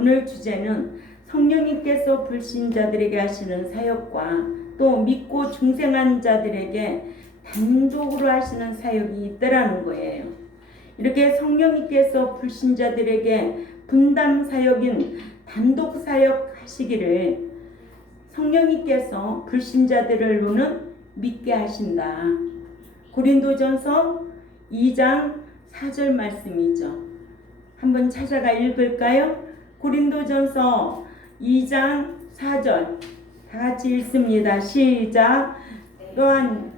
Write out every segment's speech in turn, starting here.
오늘 주제는 성령님께서 불신자들에게 하시는 사역과 또 믿고 중생한 자들에게 단독으로 하시는 사역이 있더라는 거예요. 이렇게 성령님께서 불신자들에게 분담 사역인 단독 사역 하시기를 성령님께서 불신자들로는 믿게 하신다. 고린도전서 2장 4절 말씀이죠. 한번 찾아가 읽을까요? 고린도전서 2장 4절 다 같이 읽습니다. 시작. 또한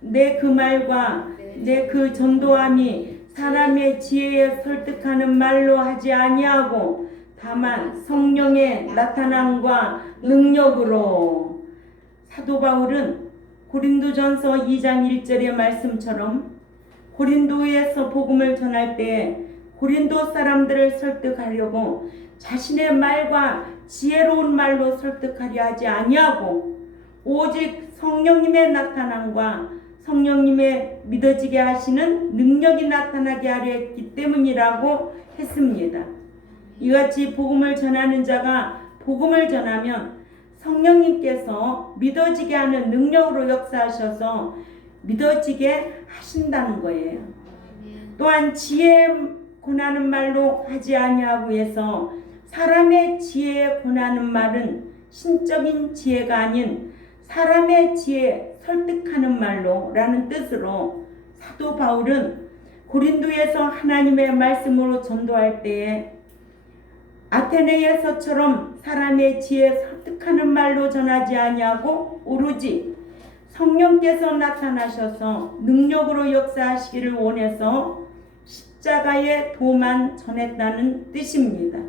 내 그 말과 내 그 전도함이 사람의 지혜에 설득하는 말로 하지 아니하고 다만 성령의 나타남과 능력으로. 사도 바울은 고린도전서 2장 1절의 말씀처럼 고린도에서 복음을 전할 때 고린도 사람들을 설득하려고 자신의 말과 지혜로운 말로 설득하려 하지 아니하고 오직 성령님의 나타남과 성령님의 믿어지게 하시는 능력이 나타나게 하려 했기 때문이라고 했습니다. 이같이 복음을 전하는 자가 복음을 전하면 성령님께서 믿어지게 하는 능력으로 역사하셔서 믿어지게 하신다는 거예요. 또한 지혜 권하는 말로 하지 아니하고 해서 사람의 지혜에 권하는 말은 신적인 지혜가 아닌 사람의 지혜 설득하는 말로 라는 뜻으로 사도 바울은 고린도에서 하나님의 말씀으로 전도할 때에 아테네에서처럼 사람의 지혜 설득하는 말로 전하지 아니하고 오로지 성령께서 나타나셔서 능력으로 역사하시기를 원해서 십자가의 도만 전했다는 뜻입니다.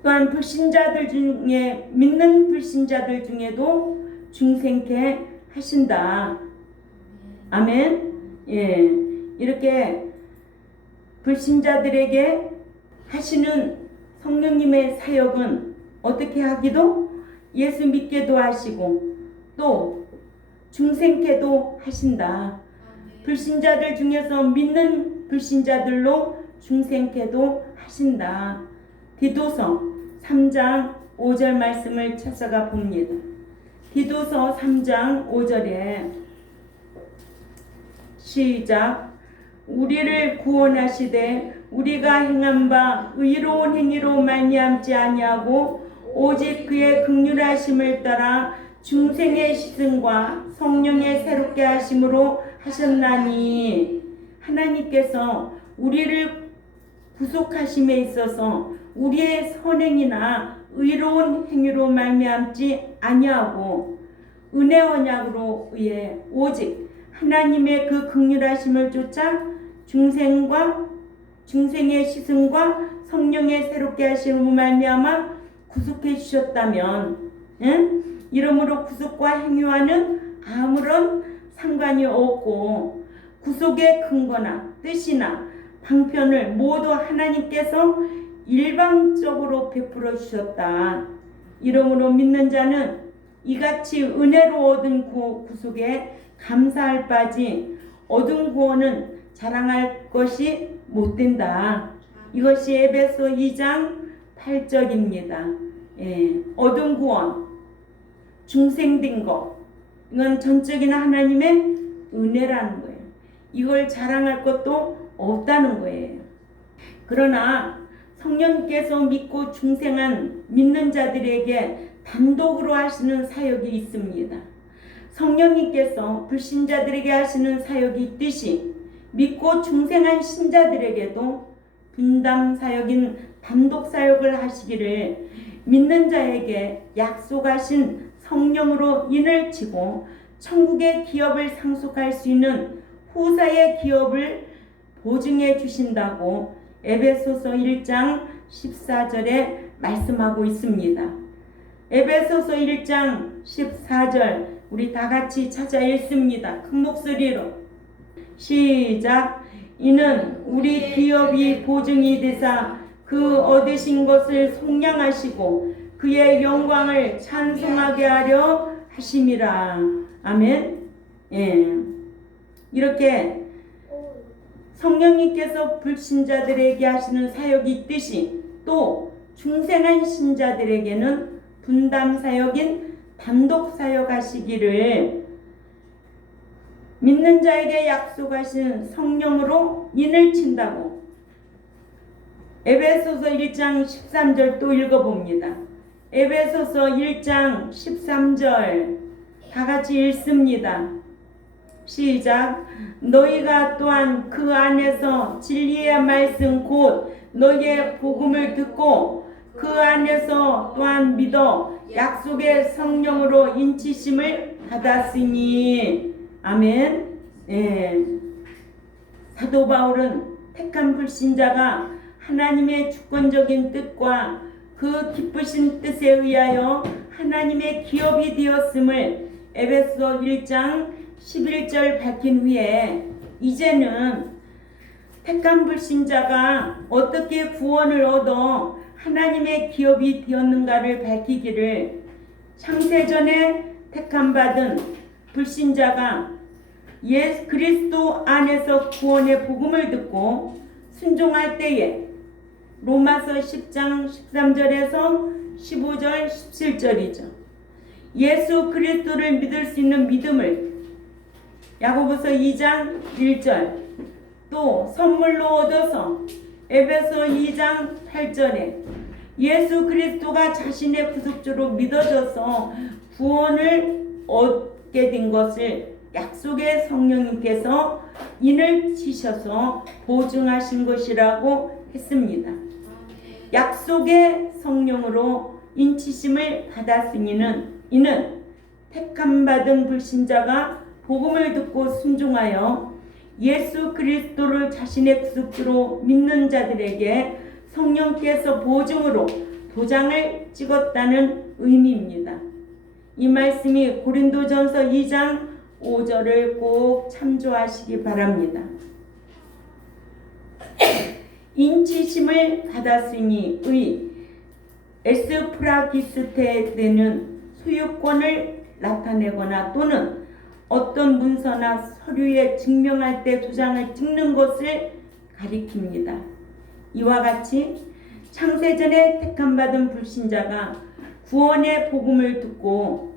또한 불신자들 중에 믿는 불신자들 중에도 중생케 하신다. 아멘. 예, 이렇게 불신자들에게 하시는 성령님의 사역은 어떻게 하기도 예수 믿게도 하시고 또 중생케도 하신다. 불신자들 중에서 믿는 불신자들로 중생케도 하신다. 디도서 3장 5절 말씀을 찾아가 봅니다. 디도서 3장 5절에 시작. 우리를 구원하시되 우리가 행한 바 의로운 행위로 말미암지 아니하고 오직 그의 긍휼하심을 따라 중생의 시승과 성령의 새롭게 하심으로 하셨나니. 하나님께서 우리를 구속하심에 있어서 우리의 선행이나 의로운 행위로 말미암지 아니하고 은혜 언약으로 의해 오직 하나님의 그 긍휼하심을 쫓아 중생의 시승과 성령의 새롭게 하심으로 말미암아 구속해 주셨다면, 이러므로 구속과 행위와는 아무런 상관이 없고 구속의 근거나 뜻이나 방편을 모두 하나님께서 일방적으로 베풀어 주셨다. 이러므로 믿는 자는 이같이 은혜로 얻은 구속에 감사할 바지 얻은 구원은 자랑할 것이 못된다. 이것이 에베소 2장 8절입니다. 예, 얻은 구원, 중생된 것, 이건 전적인 하나님의 은혜라는 거예요. 이걸 자랑할 것도 없다는 거예요. 그러나 성령께서 믿고 중생한 믿는 자들에게 단독으로 하시는 사역이 있습니다. 성령님께서 불신자들에게 하시는 사역이 있듯이 믿고 중생한 신자들에게도 분담 사역인 단독 사역을 하시기를 믿는 자에게 약속하신 성령으로 인을 치고 천국의 기업을 상속할 수 있는 후사의 기업을 보증해 주신다고 에베소서 1장 14절에 말씀하고 있습니다. 에베소서 1장 14절 우리 다 같이 찾아 읽습니다. 큰 목소리로 시작. 이는 우리 기업이 보증이 되사 그 얻으신 것을 속량하시고 그의 영광을 찬송하게 하려 하심이라. 아멘. 예. 이렇게 성령님께서 불신자들에게 하시는 사역이 있듯이 또 중생한 신자들에게는 분담 사역인 단독 사역하시기를 믿는 자에게 약속하신 성령으로 인을 친다고 에베소서 1장 13절 또 읽어봅니다. 에베소서 1장 13절 다 같이 읽습니다. 시작. 너희가 또한 그 안에서 진리의 말씀 곧 너희의 복음을 듣고 그 안에서 또한 믿어 약속의 성령으로 인치심을 받았으니. 아멘. 예. 사도 바울은 택한 불신자가 하나님의 주권적인 뜻과 그 기쁘신 뜻에 의하여 하나님의 기업이 되었음을 에베소 1장 11절 밝힌 후에 이제는 택한 불신자가 어떻게 구원을 얻어 하나님의 기업이 되었는가를 밝히기를 창세전에 택함받은 불신자가 예수 그리스도 안에서 구원의 복음을 듣고 순종할 때에 로마서 10장 13절에서 15절 17절이죠. 예수 그리스도를 믿을 수 있는 믿음을 야고보서 2장 1절 또 선물로 얻어서 에베소 2장 8절에 예수 그리스도가 자신의 구속주로 믿어져서 구원을 얻게 된 것을 약속의 성령님께서 인을 치셔서 보증하신 것이라고 했습니다. 약속의 성령으로 인치심을 받았으니는 이는 택함받은 불신자가 복음을 듣고 순종하여 예수 그리스도를 자신의 구속주로 믿는 자들에게 성령께서 보증으로 도장을 찍었다는 의미입니다. 이 말씀이 고린도전서 2장 5절을 꼭 참조하시기 바랍니다. 인치심을 받았으니의 에스프라기스테되는 소유권을 나타내거나 또는 어떤 문서나 서류에 증명할 때 도장을 찍는 것을 가리킵니다. 이와 같이 창세전에 택함받은 불신자가 구원의 복음을 듣고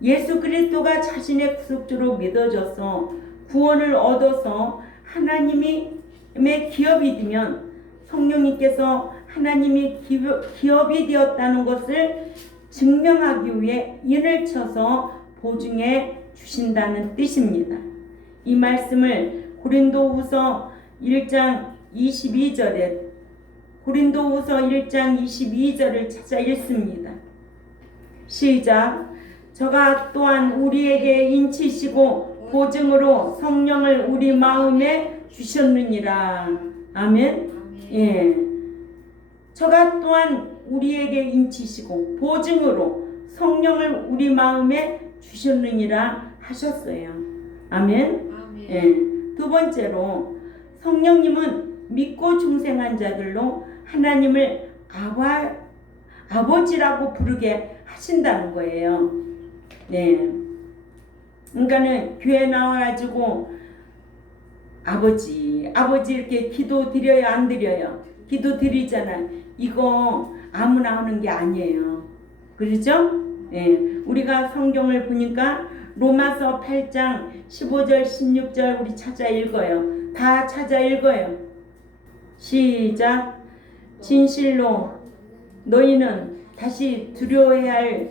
예수 그리스도가 자신의 구속주로 믿어져서 구원을 얻어서 하나님의 기업이 되면 성령님께서 하나님의 기업이 되었다는 것을 증명하기 위해 인을 쳐서 보증해 주신다는 뜻입니다. 이 말씀을 고린도후서 1장 22절에 고린도후서 1장 22절을 찾아 읽습니다. 시작. 저가 또한 우리에게 인치시고 보증으로 성령을 우리 마음에 주셨느니라. 아멘. 예. 저가 또한 우리에게 인치시고 보증으로 성령을 우리 마음에 주셨느니라 하셨어요. 아멘. 예. 두 번째로 성령님은 믿고 중생한 자들로 하나님을 아버지라고 부르게 하신다는 거예요. 네. 그러니까는 교회 나와가지고 아버지 이렇게 기도 드려요, 안 드려요? 기도 드리잖아요. 이거 아무나 하는 게 아니에요. 그렇죠? 네. 우리가 성경을 보니까 로마서 8장 15절 16절 우리 찾아 읽어요. 다 찾아 읽어요. 시작. 진실로 너희는 다시 두려워해야 할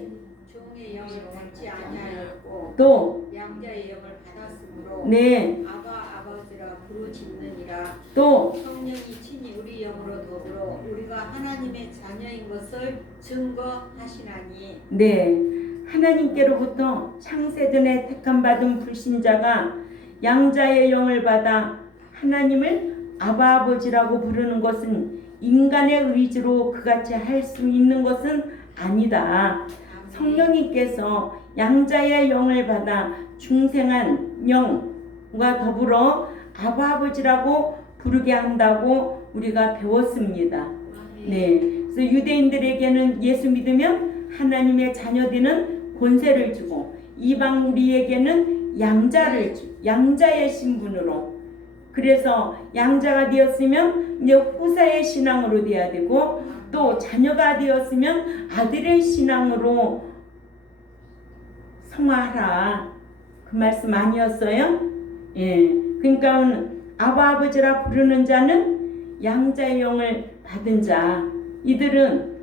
종의 영을 받지 아니하였고 또 양자의 영을 받았으므로 네. 아버지라 부르짖느니라. 또 성령이 친히 우리 영으로 더불어 우리가 하나님의 자녀인 것을 증거하시나니. 네. 하나님께로부터 창세전에 택함받은 불신자가 양자의 영을 받아 하나님을 아버지라고 부르는 것은 인간의 의지로 그같이 할 수 있는 것은 아니다. 성령님께서 양자의 영을 받아 중생한 영과 더불어 아버지라고 부르게 한다고 우리가 배웠습니다. 네. 그래서 유대인들에게는 예수 믿으면 하나님의 자녀되는 권세를 주고 이방 우리에게는 양자의 신분으로, 그래서 양자가 되었으면 이제 후사의 신앙으로 돼야 되고 또 자녀가 되었으면 아들의 신앙으로 성화하라. 그 말씀 아니었어요? 예. 그러니까 아바 아버지라 부르는 자는 양자의 영을 받은 자. 이들은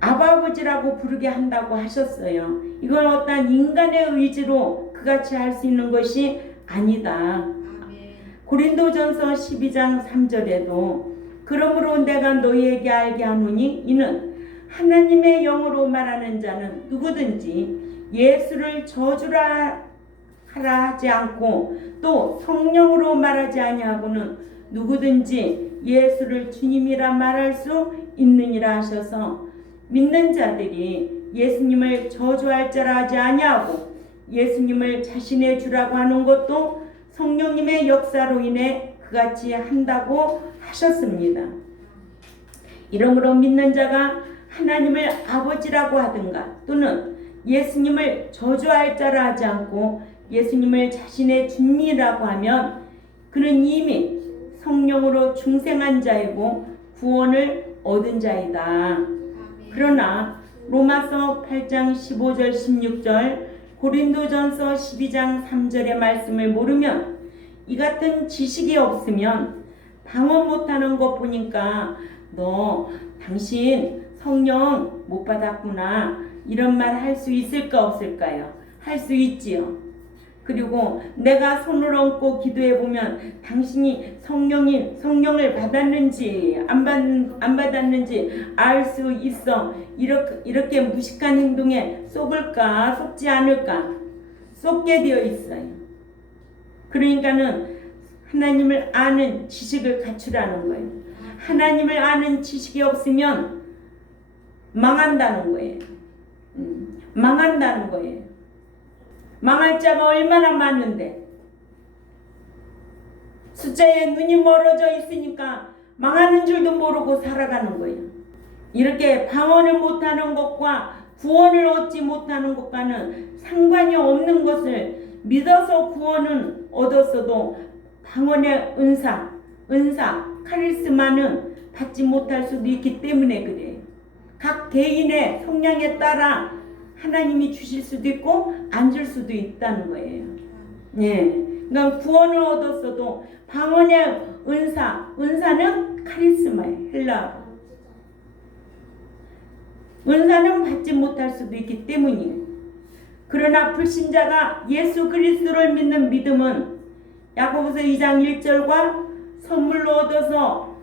아바 아버지라고 부르게 한다고 하셨어요. 이건 어떤 인간의 의지로 그같이 할 수 있는 것이 아니다. 고린도전서 12장 3절에도 그러므로 내가 너희에게 알게 하노니 이는 하나님의 영으로 말하는 자는 누구든지 예수를 저주라 하라 하지 않고 또 성령으로 말하지 아니하고는 누구든지 예수를 주님이라 말할 수 있느니라 하셔서 믿는 자들이 예수님을 저주할 자라 하지 아니하고 예수님을 자신의 주라고 하는 것도 성령님의 역사로 인해 그같이 한다고 하셨습니다. 이러므로 믿는 자가 하나님을 아버지라고 하든가 또는 예수님을 저주할 자라 하지 않고 예수님을 자신의 주님이라고 하면 그는 이미 성령으로 중생한 자이고 구원을 얻은 자이다. 그러나 로마서 8장 15절 16절 고린도전서 12장 3절의 말씀을 모르면 이 같은 지식이 없으면 방언 못하는 것 보니까 너 당신 성령 못 받았구나 이런 말 할 수 있을까 없을까요? 할 수 있지요. 그리고 내가 손을 얹고 기도해 보면 당신이 성령을 받았는지 안 받았는지 알 수 있어. 이렇게 무식한 행동에 속을까 속지 않을까 속게 되어 있어요. 그러니까는 하나님을 아는 지식을 갖추라는 거예요. 하나님을 아는 지식이 없으면 망한다는 거예요. 망한다는 거예요. 망할 자가 얼마나 많은데 숫자에 눈이 멀어져 있으니까 망하는 줄도 모르고 살아가는 거예요. 이렇게 방언을 못하는 것과 구원을 얻지 못하는 것과는 상관이 없는 것을 믿어서 구원은 얻었어도 방언의 은사, 카리스마는 받지 못할 수도 있기 때문에 그래요. 각 개인의 성향에 따라 하나님이 주실 수도 있고 안 줄 수도 있다는 거예요. 예. 그러니까 구원을 얻었어도 방언의 은사는 카리스마예요. 헬라어. 은사는 받지 못할 수도 있기 때문이에요. 그러나 불신자가 예수 그리스도를 믿는 믿음은 야고보서 2장 1절과 선물로 얻어서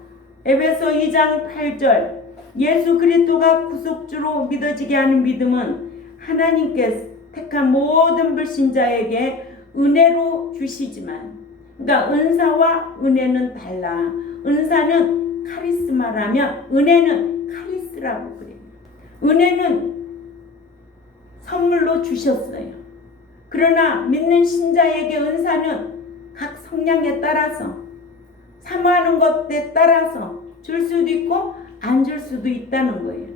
에베소 2장 8절 예수 그리스도가 구속주로 믿어지게 하는 믿음은 하나님께 택한 모든 불신자에게 은혜로 주시지만 그러니까 은사와 은혜는 달라. 은사는 카리스마라면 은혜는 카리스라고 그래요. 은혜는 선물로 주셨어요. 그러나 믿는 신자에게 은사는 각 성향에 따라서 사모하는 것에 따라서 줄 수도 있고 안 줄 수도 있다는 거예요.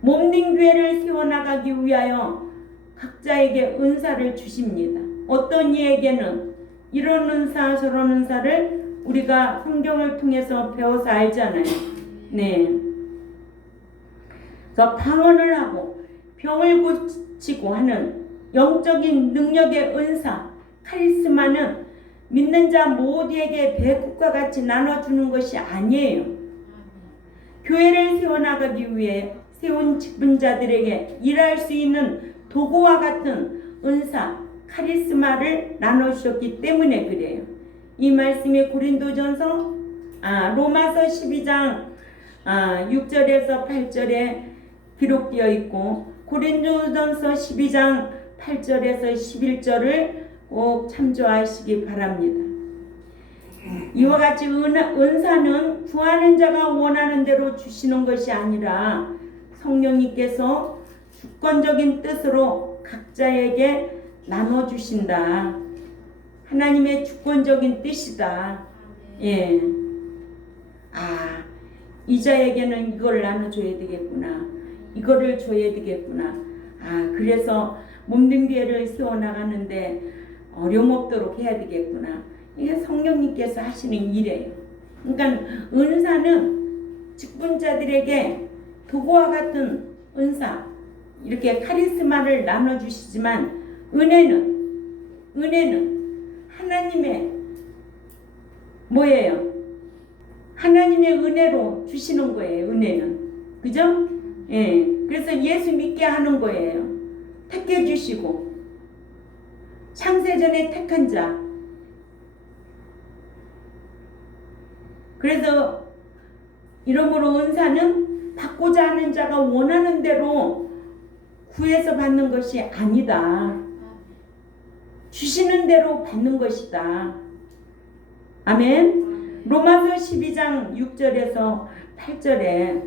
몸된 교회를 세워나가기 위하여 각자에게 은사를 주십니다. 어떤 이에게는 이런 은사 저런 은사를 우리가 성경을 통해서 배워서 알잖아요. 네. 그래서 방언을 하고 병을 고치고 하는 영적인 능력의 은사, 카리스마는 믿는 자 모두에게 배국과 같이 나눠주는 것이 아니에요. 교회를 세워나가기 위해 세운 직분자들에게 일할 수 있는 도구와 같은 은사, 카리스마를 나눠주셨기 때문에 그래요. 이 말씀이 로마서 12장 6절에서 8절에 기록되어 있고 고린도전서 12장 8절에서 11절을 꼭 참조하시기 바랍니다. 이와 같이 은사는 구하는 자가 원하는 대로 주시는 것이 아니라 성령님께서 주권적인 뜻으로 각자에게 나눠주신다. 하나님의 주권적인 뜻이다. 예. 이 자에게는 이걸 나눠줘야 되겠구나. 이거를 줘야 되겠구나. 그래서 몸된 교회를 세워나가는데 어려움 없도록 해야 되겠구나. 이게 성령님께서 하시는 일이에요. 그러니까 은사는 직분자들에게 도구와 같은 은사, 이렇게 카리스마를 나눠주시지만 은혜는 하나님의 뭐예요? 하나님의 은혜로 주시는 거예요. 은혜는. 그죠? 예. 그래서 예수 믿게 하는 거예요. 택해 주시고 창세전에 택한 자. 그래서 이러므로 은사는 받고자 하는 자가 원하는 대로 구해서 받는 것이 아니다. 주시는 대로 받는 것이다. 아멘. 로마서 12장 6절에서 8절에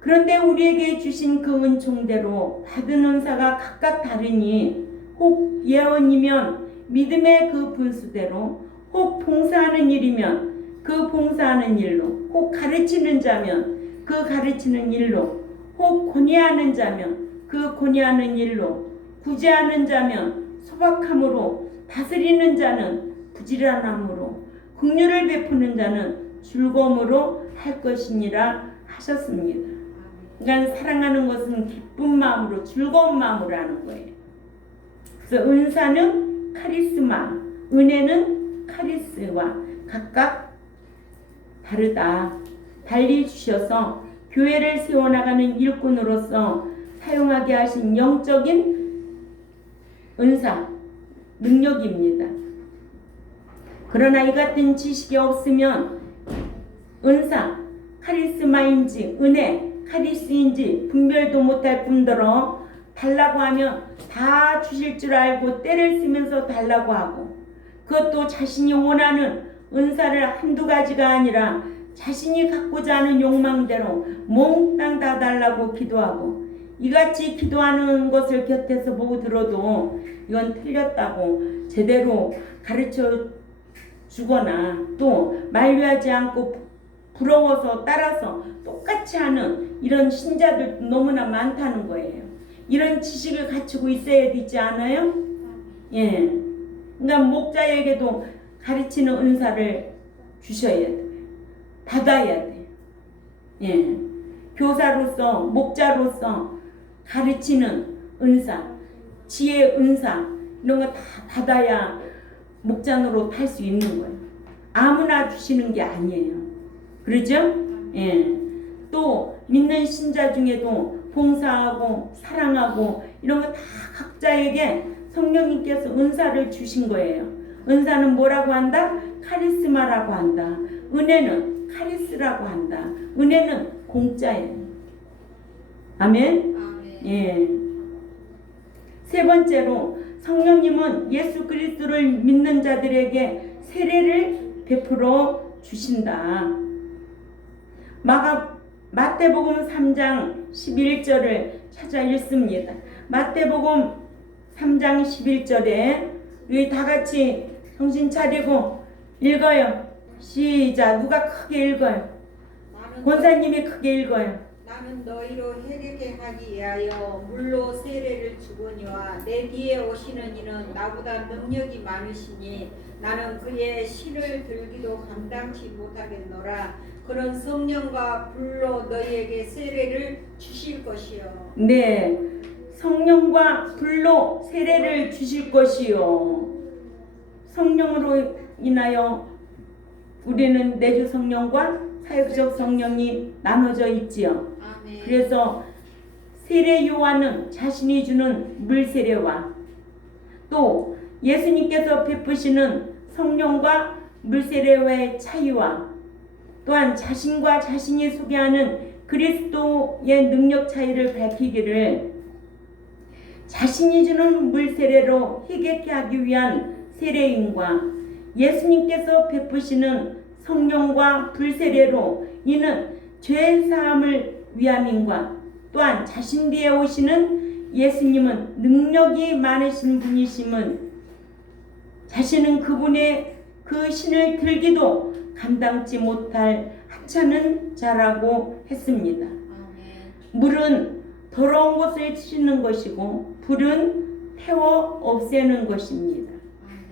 그런데 우리에게 주신 그 은총대로 받은 은사가 각각 다르니 혹 예언이면 믿음의 그 분수대로, 혹 봉사하는 일이면 그 봉사하는 일로, 혹 가르치는 자면 그 가르치는 일로, 혹 권위하는 자면 그 권위하는 일로, 구제하는 자면 소박함으로, 다스리는 자는 부지런함으로, 긍휼을 베푸는 자는 즐거움으로 할 것이니라 하셨습니다. 그러니까 사랑하는 것은 기쁜 마음으로, 즐거운 마음으로 하는 거예요. 그래서 은사는 카리스마, 은혜는 카리스와 각각 다르다. 달리 주셔서 교회를 세워나가는 일꾼으로서 사용하게 하신 영적인 은사, 능력입니다. 그러나 이 같은 지식이 없으면 은사, 카리스마인지 은혜, 카리스인지 분별도 못할 뿐더러 달라고 하면 다 주실 줄 알고 때를 쓰면서 달라고 하고, 그것도 자신이 원하는 은사를 한두 가지가 아니라 자신이 갖고자 하는 욕망대로 몽땅 다 달라고 기도하고, 이같이 기도하는 것을 곁에서 보고 들어도 이건 틀렸다고 제대로 가르쳐 주거나 또 만류하지 않고 부러워서 따라서 똑같이 하는 이런 신자들도 너무나 많다는 거예요. 이런 지식을 갖추고 있어야 되지 않아요? 예. 그러니까 목자에게도 가르치는 은사를 주셔야 돼요. 받아야 돼요. 예. 교사로서, 목자로서 가르치는 은사, 지혜 은사, 이런 거 다 받아야 목자 노릇 할 수 있는 거예요. 아무나 주시는 게 아니에요. 그러죠? 예. 또 믿는 신자 중에도 봉사하고 사랑하고 이런 거 다 각자에게 성령님께서 은사를 주신 거예요. 은사는 뭐라고 한다? 카리스마라고 한다. 은혜는 카리스라고 한다. 은혜는 공짜예요. 아멘? 예. 세 번째로 성령님은 예수 그리스도를 믿는 자들에게 세례를 베풀어 주신다. 마태복음 3장 11절을 찾아 읽습니다. 마태복음 3장 11절에 우리 다 같이 정신 차리고 읽어요. 시작. 누가 크게 읽어요? 권사님이 크게 읽어요. 나는 너희로 해리게 하기 위하여 물로 세례를 주거니와 내 뒤에 오시는 이는 나보다 능력이 많으시니 나는 그의 실을 들기도 감당치 못하겠노라. 그런 성령과 불로 너희에게 세례를 주실 것이요. 네, 성령과 불로 세례를 주실 것이요. 성령으로 인하여 우리는 내주 성령과 사역적 성령이 나눠져 있지요. 아멘. 그래서 세례 요한은 자신이 주는 물 세례와 또 예수님께서 베푸시는 성령과 물 세례와의 차이와 또한 자신과 자신이 소개하는 그리스도의 능력 차이를 밝히기를 자신이 주는 물 세례로 희게케 하기 위한 세례인과 예수님께서 베푸시는 성령과 불 세례로 이는 죄 사함을 위함인과 또한 자신 뒤에 오시는 예수님은 능력이 많으신 분이심은 자신은 그분의 그 신을 들기도 감당치 못할 하찮은 자라고 했습니다. 물은 더러운 것을 치는 것이고 불은 태워 없애는 것입니다.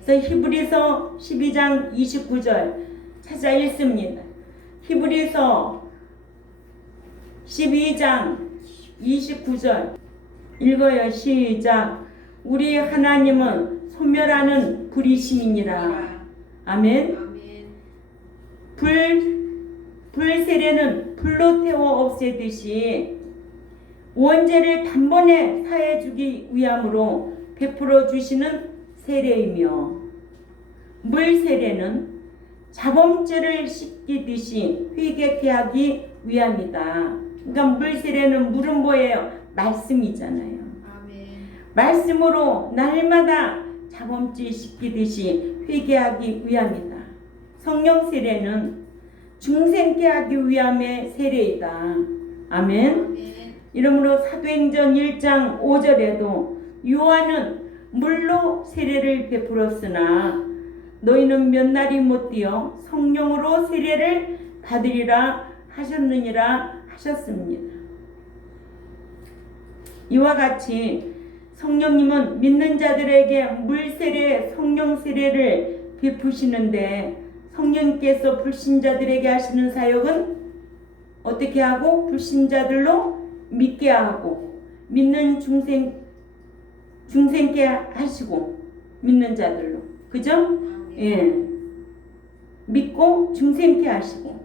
그래서 히브리서 12장 29절 찾아 읽습니다. 히브리서 12장 29절 읽어요. 시작. 우리 하나님은 소멸하는 불이심이니라. 아멘. 불세례는 불로 태워 없애듯이 원죄를 단번에 사해 주기 위함으로 베풀어 주시는 세례이며, 물세례는 자범죄를 씻기듯이 회개케 하기 위함이다. 그러니까 물세례는 물은 뭐예요? 말씀이잖아요. 말씀으로 날마다 자범죄 씻기듯이 회개하기 위함이다. 성령 세례는 중생케 하기 위함의 세례이다. 아멘. 이러므로 사도행전 1장 5절에도 요한은 물로 세례를 베풀었으나 너희는 몇 날이 못 되어 성령으로 세례를 받으리라 하셨느니라 하셨습니다. 이와 같이 성령님은 믿는 자들에게 물세례, 성령 세례를 베푸시는데, 성령께서 불신자들에게 하시는 사역은 어떻게 하고? 불신자들로 믿게 하고, 믿는 중생케 하시고, 믿는 자들로, 그죠? 예, 믿고 중생케 하시고,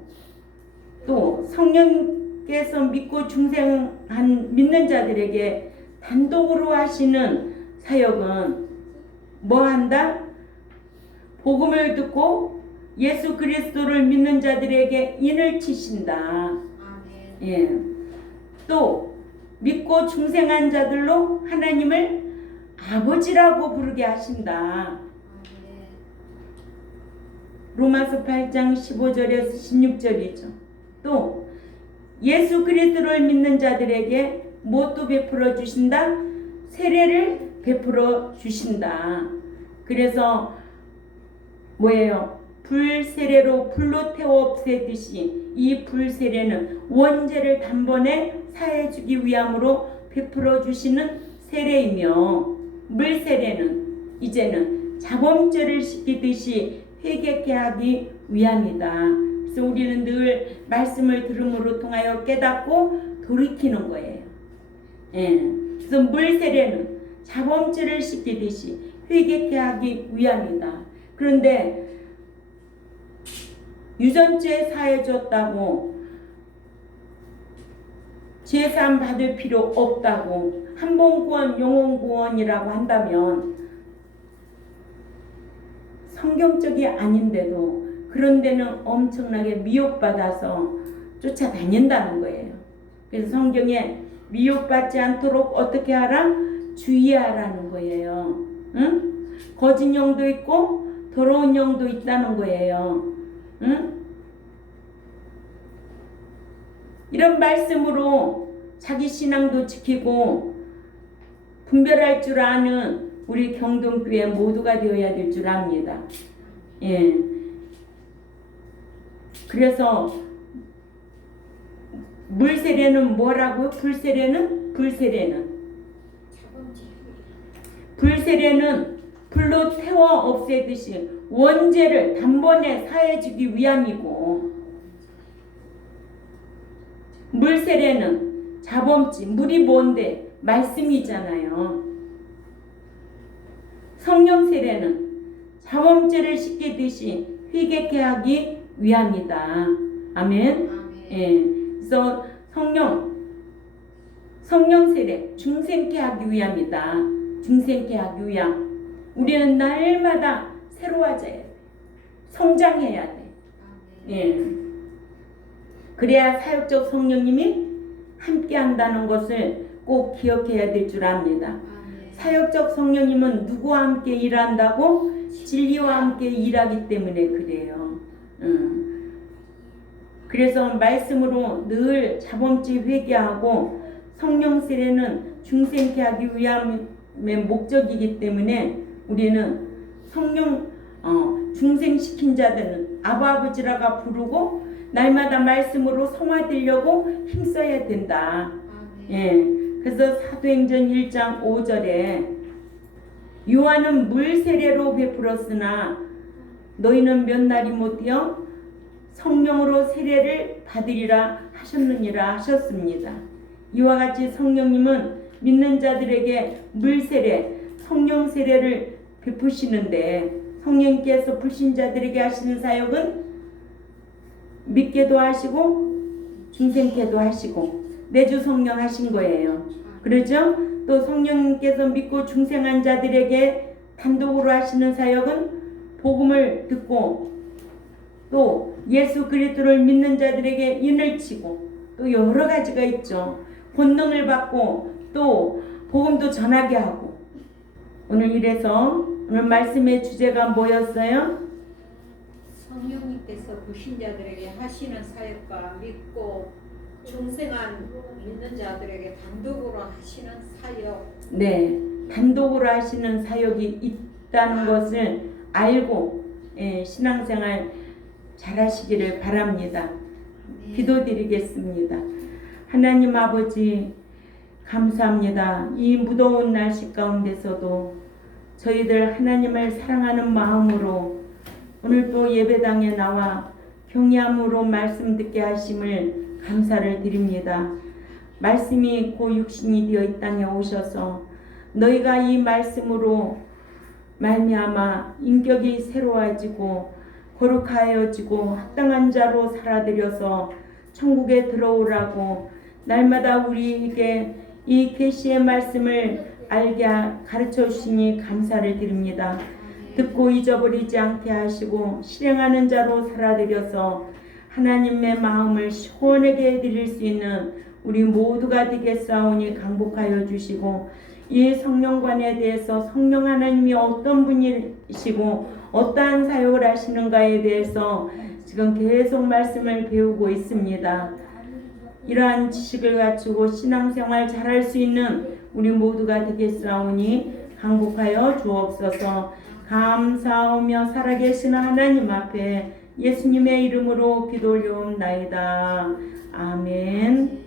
또 성령께서 믿고 중생한 믿는 자들에게 단독으로 하시는 사역은 뭐 한다? 복음을 듣고 예수 그리스도를 믿는 자들에게 인을 치신다. 예. 또 믿고 중생한 자들로 하나님을 아버지라고 부르게 하신다. 로마서 8장 15절에서 16절이죠. 또 예수 그리스도를 믿는 자들에게 무엇도 베풀어 주신다? 세례를 베풀어 주신다. 그래서 뭐예요? 불세례로 불로 태워 없애듯이 이 불세례는 원죄를 단번에 사해 주기 위함으로 베풀어 주시는 세례이며, 물세례는 이제는 자범죄를 씻기듯이 회개케 하기 위함이다. 그래서 우리는 늘 말씀을 들음으로 통하여 깨닫고 돌이키는 거예요. 예. 그래서 물세례는 자범죄를 씻기듯이 회개케 하기 위함이다. 그런데 유전죄 사해 줬다고 제사함 받을 필요 없다고, 한번 구원 영원 구원이라고 한다면 성경적이 아닌데도 그런 데는 엄청나게 미혹받아서 쫓아다닌다는 거예요. 그래서 성경에 미혹받지 않도록 어떻게 하라? 주의하라는 거예요. 응? 거짓 영도 있고 더러운 영도 있다는 거예요. 응? 이런 말씀으로 자기 신앙도 지키고 분별할 줄 아는 우리 경동교회 모두가 되어야 될 줄 압니다. 예. 그래서 물세례는 뭐라고요? 불세례는 불로 태워 없애듯이 원죄를 단번에 사해주기 위함이고, 물세례는 자범죄, 물이 뭔데? 말씀이잖아요. 성령 세례는 자범죄를 씻기듯이 회개케 하기 위함이다. 아멘. 예. 그래서 성령 세례 중생케 하기 위함이다. 중생케 하기 위함. 우리는 날마다 새로워져야 돼. 성장해야 돼. 예. 그래야 사역적 성령님이 함께 한다는 것을 꼭 기억해야 될 줄 압니다. 사역적 성령님은 누구와 함께 일한다고? 진리와 함께 일하기 때문에 그래요. 그래서 말씀으로 늘 자범죄 회개하고, 성령 세례는 중생케 하기 위함의 목적이기 때문에 우리는 성령 중생시킨 자들은 아버지라고 부르고 날마다 말씀으로 성화되려고 힘써야 된다. 예. 그래서 사도행전 1장 5절에 요한은 물 세례로 베풀었으나 너희는 몇 날이 못되어 성령으로 세례를 받으리라 하셨느니라 하셨습니다. 이와 같이 성령님은 믿는 자들에게 물 세례, 성령 세례를 베푸시는데 성령께서 불신자들에게 하시는 사역은 믿게도 하시고 중생케도 하시고 내주 성령 하신 거예요. 그렇죠? 또 성령님께서 믿고 중생한 자들에게 단독으로 하시는 사역은 복음을 듣고 또 예수 그리스도를 믿는 자들에게 인을 치고 또 여러 가지가 있죠. 권능을 받고 또 복음도 전하게 하고. 오늘 이래서 오늘 말씀의 주제가 뭐였어요? 성령님께서 불신자들에게 하시는 사역과 믿고 중생한 믿는 자들에게 단독으로 하시는 사역. 네, 단독으로 하시는 사역이 있다는 것을 알고 신앙생활 잘하시기를 바랍니다. 기도드리겠습니다. 하나님 아버지 감사합니다. 이 무더운 날씨 가운데서도 저희들 하나님을 사랑하는 마음으로 오늘 또 예배당에 나와 경외함으로 말씀 듣게 하심을 감사를 드립니다. 말씀이 고 육신이 되어 이 땅에 오셔서 너희가 이 말씀으로 말미암아 인격이 새로워지고 거룩하여지고 합당한 자로 살아들여서 천국에 들어오라고 날마다 우리에게 이 계시의 말씀을 알게 가르쳐 주시니 감사를 드립니다. 듣고 잊어버리지 않게 하시고 실행하는 자로 살아들여서 하나님의 마음을 시원하게 해드릴 수 있는 우리 모두가 되겠사오니 강복하여 주시고 이 성령관에 대해서 성령 하나님이 어떤 분이시고 어떠한 사역을 하시는가에 대해서 지금 계속 말씀을 배우고 있습니다. 이러한 지식을 갖추고 신앙생활 잘할 수 있는 우리 모두가 되겠사오니 강복하여 주옵소서. 감사하며 살아계시는 하나님 앞에 예수님의 이름으로 기도 올려옵나이다. 아멘.